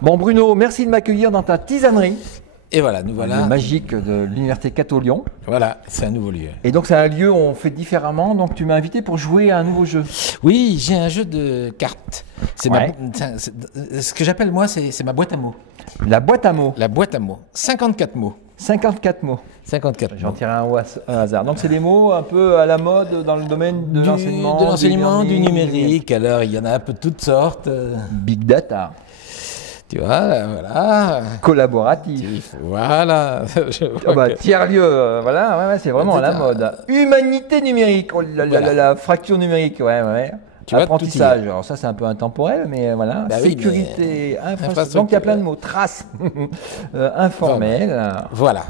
Bon Bruno, merci de m'accueillir dans ta tisanerie. Et voilà, nous voilà. Le magique de l'Université Cato Lyon. Voilà, c'est un nouveau lieu. Et donc c'est un lieu où on fait différemment, donc tu m'as invité pour jouer à un nouveau jeu. Oui, j'ai un jeu de cartes. C'est ce que j'appelle moi, c'est ma boîte à mots. La boîte à mots. La boîte à mots. 54 mots. 54 mots. 54 J'en mots. tire un au hasard. Donc c'est des mots un peu à la mode dans le domaine de l'enseignement. De l'enseignement, du learning, numérique. Alors, il y en a un peu de toutes sortes. Big data. Tu vois, voilà. Collaboratif. Voilà. Oh bah, tiers-lieu, voilà, ouais, c'est vraiment à la mode. Humanité numérique, oh là là Voilà. là, la fracture numérique, ouais. Tu vois, apprentissage, alors ça c'est un peu intemporel, mais voilà. Bah oui, sécurité, mais infrastructure. Donc il y a plein de mots. Traces, informel, Voilà.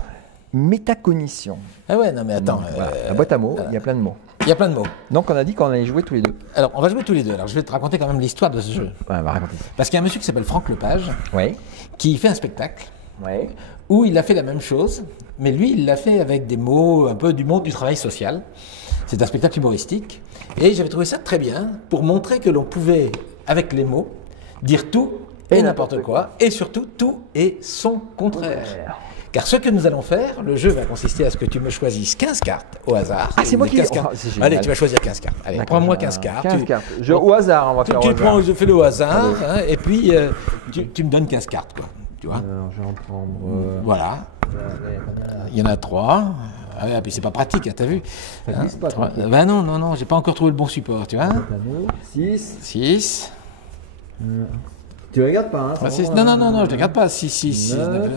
métacognition. Ah ouais, non mais attends. Voilà. La boîte à mots, il y a plein de mots. Il y a plein de mots. Donc on a dit qu'on allait jouer tous les deux. Alors, on va jouer tous les deux. Alors, je vais te raconter quand même l'histoire de ce jeu. Ouais, on va raconter. Parce qu'il y a un monsieur qui s'appelle Franck Lepage, Oui. qui fait un spectacle Oui. où il a fait la même chose, mais lui, il l'a fait avec des mots un peu du monde du travail social. C'est un spectacle humoristique. Et j'avais trouvé ça très bien pour montrer que l'on pouvait, avec les mots, dire tout et n'importe quoi, et surtout tout et son contraire. Car ce que nous allons faire, le jeu va consister à ce que tu me choisisses 15 cartes au hasard. Ah, c'est moi qui... 15 cartes. Oh, c'est génial. Allez, tu vas choisir 15 cartes. Allez, prends-moi 15 cartes. 15 cartes. Au hasard, on va faire au hasard. Je fais le au hasard, hein, et puis tu me donnes 15 cartes, quoi. Tu vois. Alors, je vais en prendre... Voilà. Il y en a 3. Ah ouais, puis c'est pas pratique, hein, t'as vu. Ça glisse pas, Trois. Ben non, j'ai pas encore trouvé le bon support, tu vois. 6. 6. Tu regardes pas, hein, Non, je ne regarde pas. 6, 9.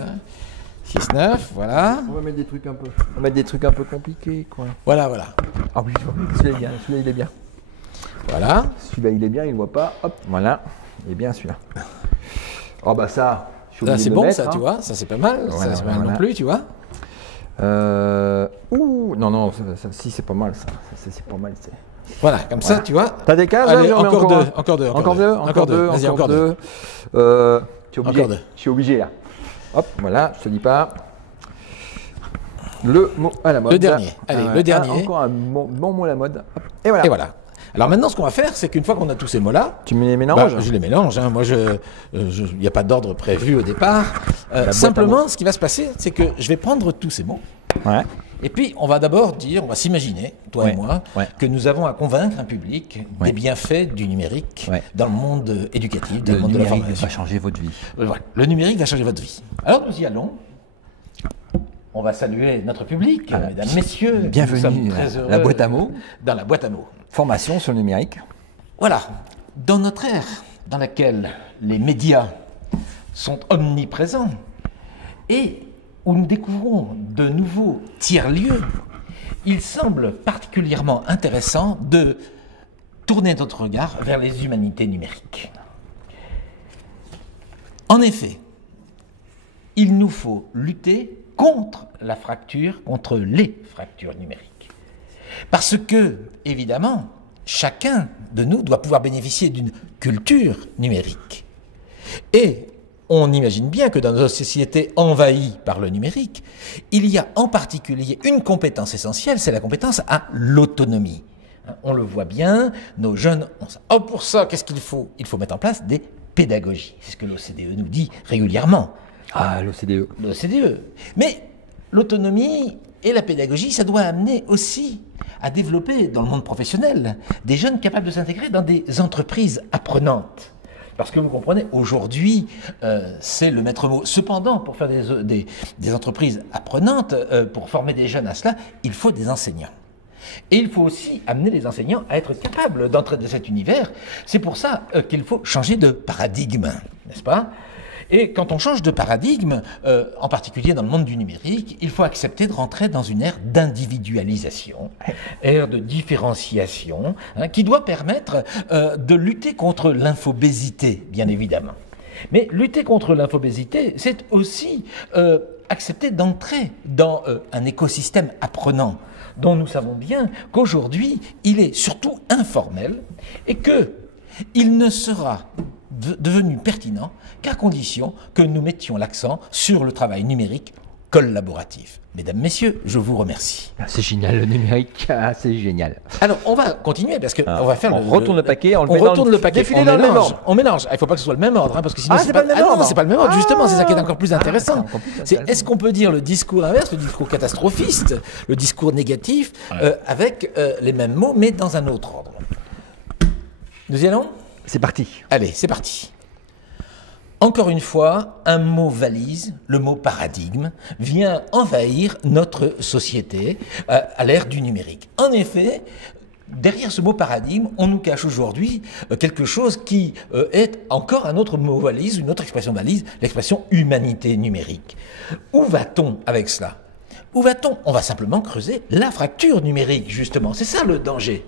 6, 9, voilà. On va mettre des trucs un peu compliqués, quoi. Voilà. Ah oui, celui-là il est bien. Voilà. Celui-là il est bien, il ne voit pas. Hop, voilà. Il est bien celui-là. Oh bah ça, je suis obligé C'est de bon, mettre, ça, hein. tu vois. Ça, c'est pas mal. Voilà, Ça, c'est pas mal voilà. non plus, tu vois. Non, si, c'est pas mal, ça. C'est pas mal, c'est... Voilà, comme ça, tu vois. T'as des cases? Allez, là, encore deux. Encore deux. Vas-y, encore deux. Tu es obligé. Encore deux. Je suis obligé, là. Hop, voilà, je te dis pas. Le mot à la mode. Le dernier. Allez, le dernier. Encore un bon mot à la mode. Hop, et voilà. Et voilà. Alors maintenant, ce qu'on va faire, c'est qu'une fois qu'on a tous ces mots-là, Tu me les mélanges? je les mélange. Hein. Moi, il n'y a pas d'ordre prévu au départ. Simplement, ce qui va se passer, c'est que je vais prendre tous ces mots. Ouais. Et puis, on va d'abord dire, on va s'imaginer, toi et moi, que nous avons à convaincre un public des bienfaits du numérique dans le monde éducatif, dans le monde de la formation. va changer votre vie. Voilà. Le numérique va changer votre vie. Alors, nous y allons. On va saluer notre public, mesdames, messieurs. Bienvenue nous sommes très heureux la boîte à mots. Dans la boîte à mots. Formation sur le numérique. Voilà. Dans notre ère, dans laquelle les médias sont omniprésents et où nous découvrons de nouveaux tiers-lieux, il semble particulièrement intéressant de tourner notre regard vers les humanités numériques. En effet, il nous faut lutter contre la fracture, contre les fractures numériques. Parce que, évidemment, chacun de nous doit pouvoir bénéficier d'une culture numérique. Et on imagine bien que dans nos sociétés envahies par le numérique, il y a en particulier une compétence essentielle, c'est la compétence à l'autonomie. On le voit bien, nos jeunes ont ça. Oh, pour ça, qu'est-ce qu'il faut? Il faut mettre en place des pédagogies. C'est ce que l'OCDE nous dit régulièrement. Ah, l'OCDE. L'OCDE. Mais l'autonomie et la pédagogie, ça doit amener aussi à développer dans le monde professionnel des jeunes capables de s'intégrer dans des entreprises apprenantes. Parce que vous comprenez, aujourd'hui, c'est le maître mot. Cependant, pour faire des entreprises apprenantes, pour former des jeunes à cela, il faut des enseignants. Et il faut aussi amener les enseignants à être capables d'entrer dans cet univers. C'est pour ça qu'il faut changer de paradigme, n'est-ce pas ? Et quand on change de paradigme, en particulier dans le monde du numérique, il faut accepter de rentrer dans une ère d'individualisation, ère de différenciation, qui doit permettre de lutter contre l'infobésité, bien évidemment. Mais lutter contre l'infobésité, c'est aussi accepter d'entrer dans un écosystème apprenant, dont nous savons bien qu'aujourd'hui, il est surtout informel et qu'il ne sera devenu pertinent qu'à condition que nous mettions l'accent sur le travail numérique collaboratif. Mesdames, Messieurs, je vous remercie. C'est génial, le numérique, c'est génial. Alors, on va continuer parce que on va faire retourne le paquet, on retourne le paquet, défilé dans le même ordre. On mélange. Il ne faut pas que ce soit le même ordre, hein, parce que sinon c'est pas le même ordre. Non, c'est pas le même ordre. Justement, c'est ça qui est encore plus c'est intéressant. encore plus intéressant. Est-ce qu'on peut dire le discours inverse, le discours catastrophiste, le discours négatif, avec les mêmes mots, mais dans un autre ordre? Nous y allons? C'est parti. Allez, c'est parti. Encore une fois, un mot valise, le mot paradigme, vient envahir notre société à l'ère du numérique. En effet, derrière ce mot paradigme, on nous cache aujourd'hui quelque chose qui est encore un autre mot valise, une autre expression valise, l'expression humanité numérique. Où va-t-on avec cela? Où va-t-on? On va simplement creuser la fracture numérique, justement. C'est ça le danger.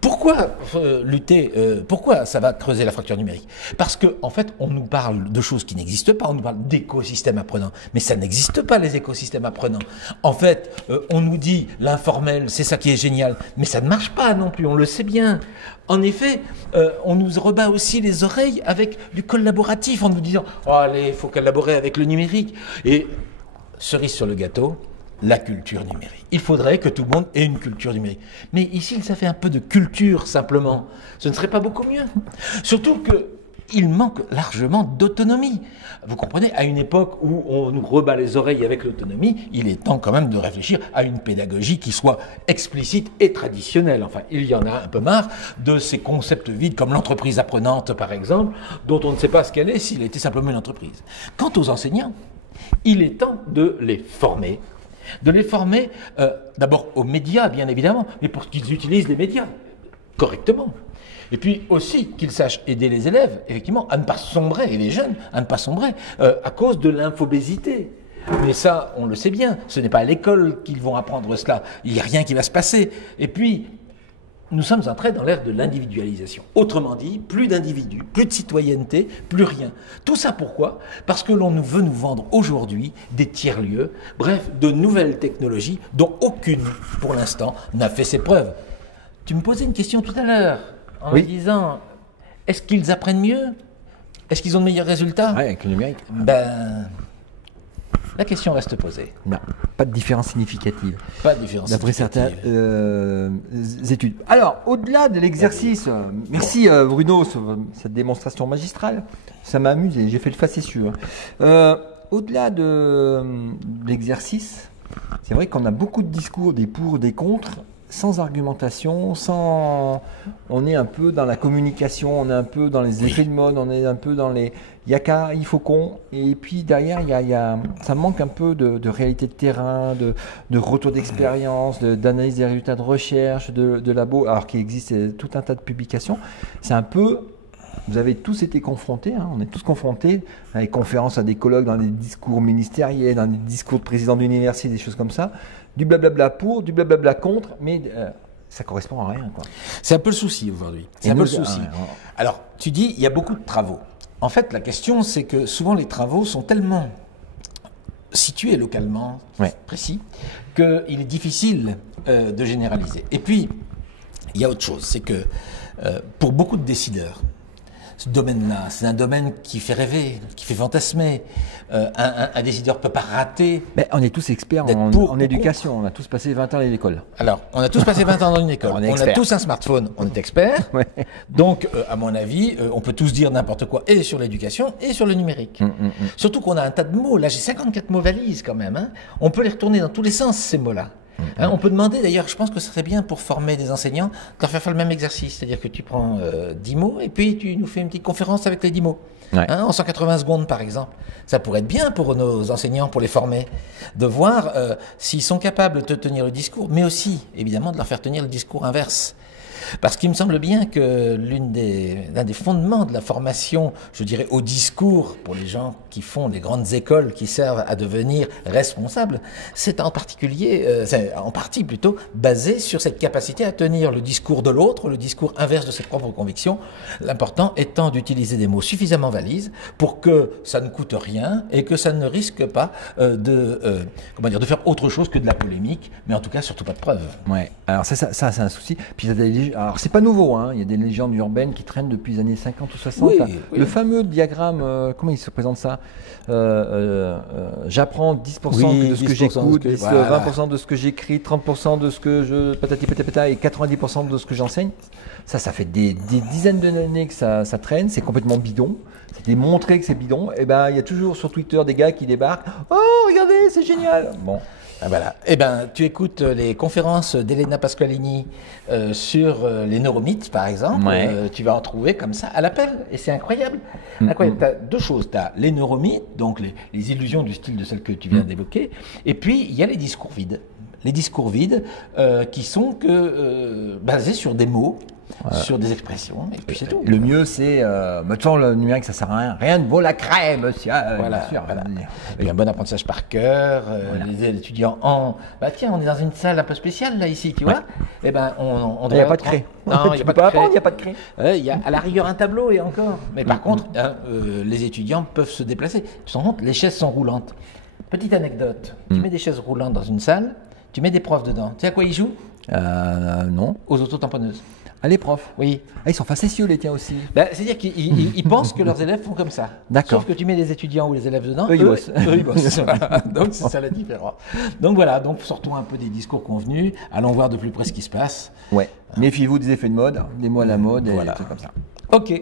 Pourquoi lutter? Pourquoi ça va creuser la fracture numérique? Parce que en fait, on nous parle de choses qui n'existent pas. On nous parle d'écosystèmes apprenants, mais ça n'existe pas, les écosystèmes apprenants. En fait, on nous dit l'informel, c'est ça qui est génial, mais ça ne marche pas non plus. On le sait bien. En effet, on nous rebat aussi les oreilles avec du collaboratif en nous disant « Oh, allez, il faut collaborer avec le numérique ». Et cerise sur le gâteau, la culture numérique. Il faudrait que tout le monde ait une culture numérique. Mais ici, ça fait un peu de culture, simplement. Ce ne serait pas beaucoup mieux. Surtout qu'il manque largement d'autonomie. Vous comprenez, à une époque où on nous rebat les oreilles avec l'autonomie, il est temps quand même de réfléchir à une pédagogie qui soit explicite et traditionnelle. Enfin, il y en a un peu marre de ces concepts vides comme l'entreprise apprenante, par exemple, dont on ne sait pas ce qu'elle est s'il était simplement une entreprise. Quant aux enseignants, il est temps de les former. De les former d'abord aux médias, bien évidemment, mais pour qu'ils utilisent les médias correctement. Et puis aussi qu'ils sachent aider les élèves, effectivement, à ne pas sombrer, et les jeunes, à ne pas sombrer, à cause de l'infobésité. Mais ça, on le sait bien, ce n'est pas à l'école qu'ils vont apprendre cela. Il n'y a rien qui va se passer. Et puis, nous sommes entrés dans l'ère de l'individualisation. Autrement dit, plus d'individus, plus de citoyenneté, plus rien. Tout ça pourquoi? Parce que l'on veut nous vendre aujourd'hui des tiers-lieux, bref, de nouvelles technologies dont aucune, pour l'instant, n'a fait ses preuves. Tu me posais une question tout à l'heure, en me disant, est-ce qu'ils apprennent mieux? Est-ce qu'ils ont de meilleurs résultats? Oui, avec le numérique. Ben, la question reste posée. Non, pas de différence significative. Pas de différence d'après significative. certaines études. Alors, au-delà de l'exercice, merci Bruno, cette démonstration magistrale, ça m'a amusé, j'ai fait le facétieux. Au-delà de l'exercice, c'est vrai qu'on a beaucoup de discours, des pour, des contre, sans argumentation, on est un peu dans la communication, on est un peu dans les effets de mode, on est un peu dans les il y a qu'à, il faut qu'on, et puis derrière ça manque un peu de réalité de terrain, de retour d'expérience, d'analyse des résultats de recherche, de labo, alors qu'il existe tout un tas de publications. C'est un peu, vous avez tous été confrontés, on est tous confrontés à des conférences, à des colloques, dans des discours ministériels, dans des discours de présidents d'université, des choses comme ça. Du blablabla pour, du blablabla contre, mais ça correspond à rien, quoi. C'est un peu le souci aujourd'hui. C'est un peu le souci. Alors, tu dis, il y a beaucoup de travaux. En fait, la question, c'est que souvent les travaux sont tellement situés localement, précis, qu'il est difficile de généraliser. Et puis, il y a autre chose, c'est que pour beaucoup de décideurs, ce domaine-là, c'est un domaine qui fait rêver, qui fait fantasmer. Un décideur ne peut pas rater. Mais on est tous experts en éducation, on a tous passé 20 ans à l'école. Alors, on a tous passé 20 ans dans une école, on a tous un smartphone, on est expert. Donc, à mon avis, on peut tous dire n'importe quoi, et sur l'éducation, et sur le numérique. Surtout qu'on a un tas de mots, là j'ai 54 mots valises quand même. On peut les retourner dans tous les sens, ces mots-là. On peut demander, d'ailleurs, je pense que ce serait bien pour former des enseignants, de leur faire le même exercice, c'est-à-dire que tu prends 10 mots et puis tu nous fais une petite conférence avec les 10 mots, en 180 secondes par exemple. Ça pourrait être bien pour nos enseignants, pour les former, de voir s'ils sont capables de te tenir le discours, mais aussi, évidemment, de leur faire tenir le discours inverse. Parce qu'il me semble bien que l'un des fondements de la formation, je dirais, au discours, pour les gens qui font les grandes écoles qui servent à devenir responsables, c'est en particulier, c'est en partie plutôt, basé sur cette capacité à tenir le discours de l'autre, le discours inverse de ses propres convictions, l'important étant d'utiliser des mots suffisamment valises pour que ça ne coûte rien et que ça ne risque pas de faire autre chose que de la polémique, mais en tout cas surtout pas de preuves. Ouais. Alors ça c'est un souci. Puis il y a Alors, c'est pas nouveau, hein. Il y a des légendes urbaines qui traînent depuis les années 50 ou 60. Oui, hein. oui. Le fameux diagramme, comment il se présente ça? J'apprends 10% Oui, de ce que 10% j'écoute, de ce que- voilà. 20% de ce que j'écris, 30% de ce que je patati patata et 90% de ce que j'enseigne. Ça fait des dizaines d'années que ça traîne, c'est complètement bidon. C'est démontré que c'est bidon. Et ben, il y a toujours sur Twitter des gars qui débarquent. Oh, regardez, c'est génial. Bon. Ah, voilà. Eh ben, tu écoutes les conférences d'Elena Pasqualini sur les neuromythes, par exemple. Ouais. Tu vas en trouver comme ça à l'appel. Et c'est incroyable. Incroyable. Tu as deux choses. Tu as les neuromythes, donc les illusions du style de celles que tu viens d'évoquer. Et puis, il y a les discours vides. Les discours vides qui sont basés sur des mots, sur des expressions. Et puis, c'est tout. Le mieux, c'est. Maintenant, le numérique, ça sert à rien. Rien ne vaut la crème, monsieur. Voilà, Bien sûr. voilà. Il y a un bon apprentissage par cœur, les étudiants en... Bah tiens, on est dans une salle un peu spéciale là ici, tu vois. Eh ben, on Il n'y a pas de craie. Non, il n'y Tu a peux pas de apprendre, il craie. n'y a pas de craie. Il y a à la rigueur un tableau et encore. Mais par contre, les étudiants peuvent se déplacer. Tu te rends compte, les chaises sont roulantes. Petite anecdote, tu mets des chaises roulantes dans une salle, tu mets des profs dedans. Tu sais à quoi ils jouent? Non. Aux autotamponneuses. Ah, les profs. Oui. Ah, ils sont facétieux, les tiens aussi. Ben, c'est-à-dire qu'ils pensent que leurs élèves font comme ça. D'accord. Sauf que tu mets les étudiants ou les élèves dedans, Eux, ils bossent. eux, ils bossent. Voilà. Donc c'est ça la différence. Donc voilà, donc sortons un peu des discours convenus, allons voir de plus près ce qui se passe. Ouais. Méfiez-vous des effets de mode, des mots à la mode et Voilà. des trucs comme ça. Ok.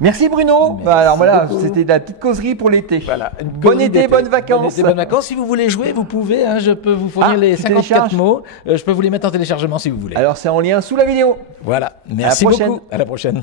Merci Bruno. Merci Bah, alors voilà, beaucoup. c'était la petite causerie pour l'été. Voilà. Bon été, bonnes vacances. Bon été, bonnes vacances. Si vous voulez jouer, vous pouvez. Hein, je peux vous fournir Ah, les tu 54 télécharges mots. Je peux vous les mettre en téléchargement si vous voulez. Alors c'est en lien sous la vidéo. Voilà. Merci prochaine. beaucoup. À la prochaine.